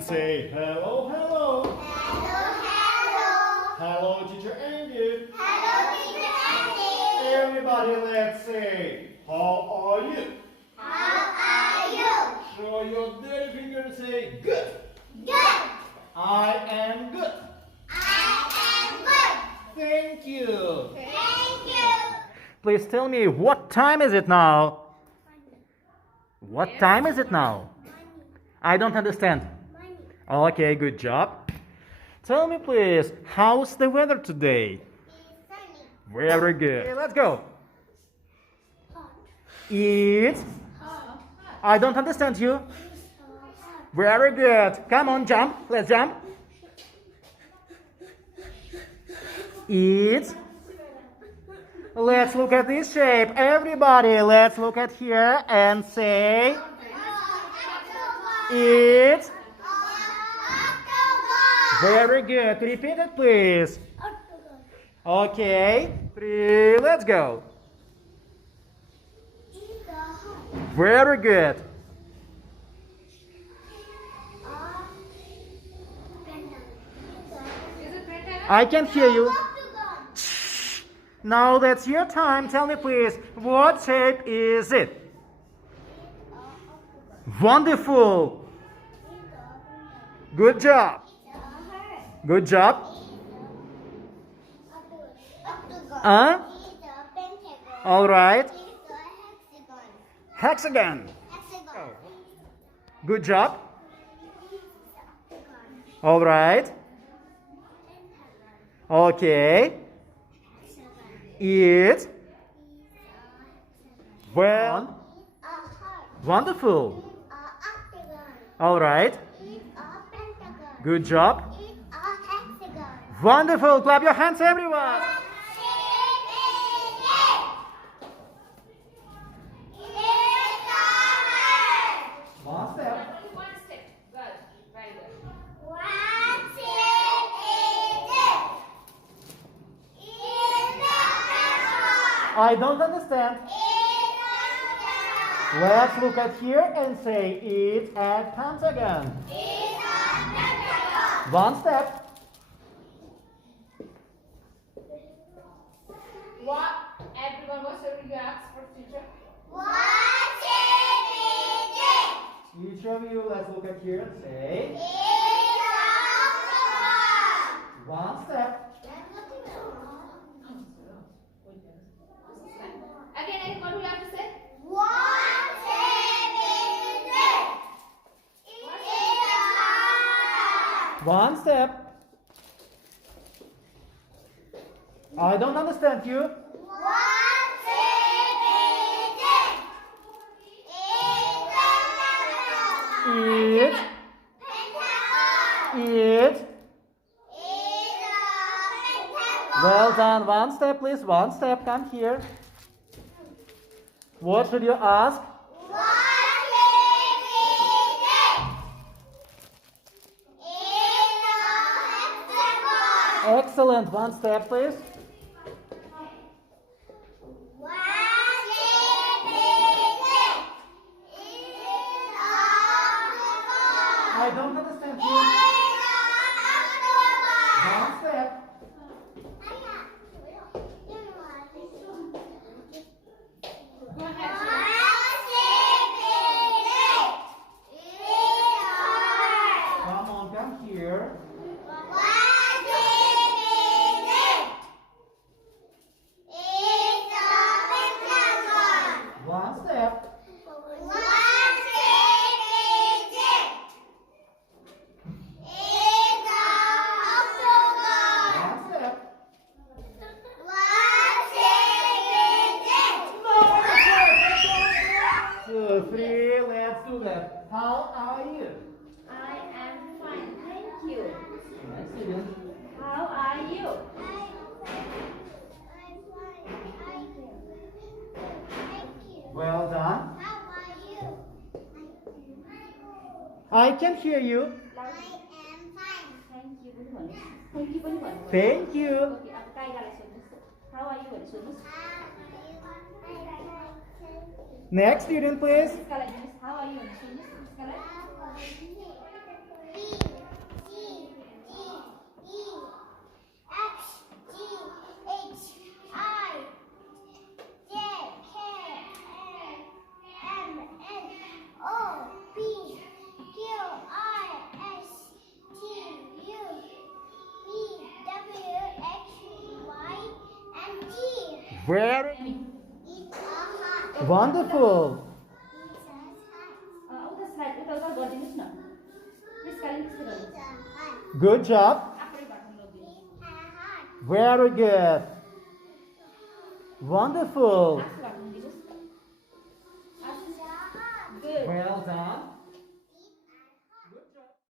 Say hello, hello. Hello, hello. Hello, teacher Andy. Hello, teacher Andy. Everybody, let's say, how are you? How are you? Show your dirty finger and say, good. Good. I am good. I am good. Thank you. Thank you. Please tell me, what time is it now? What time is it now? I don't understand. Okay, good job. Tell me, please, how's the weather today? Sunny. Very good. Okay, let's go. It's. I don't understand you. Very good. Come on, jump. Let's jump. It's. Let's look at this shape. Everybody, let's look at here and say. It's. Very good. Repeat it, please. Okay. 3. Let's go. Very good. I can hear you. Now that's your time. Tell me, please, what shape is it? Wonderful. Good job. Good job. All right. Hexagon. Good job. All right. Okay. It's well. Wonderful. All right. Good job. Wonderful. Clap your hands, everyone. One step. One step. Good. Very good. I don't understand. Let's look at here and say it's a pentagon. One step. What? Everyone, what's your regards for teacher? Each of you, let's look at here and say one step. Again, what do you have to say? One step. I don't understand you. It. Well done. One step, please. One step. Come here. What should you ask? Excellent. One step, please. I don't understand you. One step. Go ahead. Come on, come here. One step. One step. 2, 3. Let's do that. How are you? I am fine, thank you. Excellent. How are you? Well done. I can hear you. Thank you vẫn vẫn. Thank you vẫn vẫn. Thank you. Okay, ang kaya lại xuống. How are you? Xuống. Next student, please. How are you? Xuống. B E X G H I J K L M N O P Q R S T U V W X Y and Z. Very It's a heart. wonderful. It's a heart. उता slide उता गरिदिनुहोस् न please calling त्यस्तो गर्नु It's a heart. Good job. आफै घरमा लगिदिनु It's a heart. Very good. Wonderful. आफै घरमा दिनुहोस् It's a heart. Good Well done.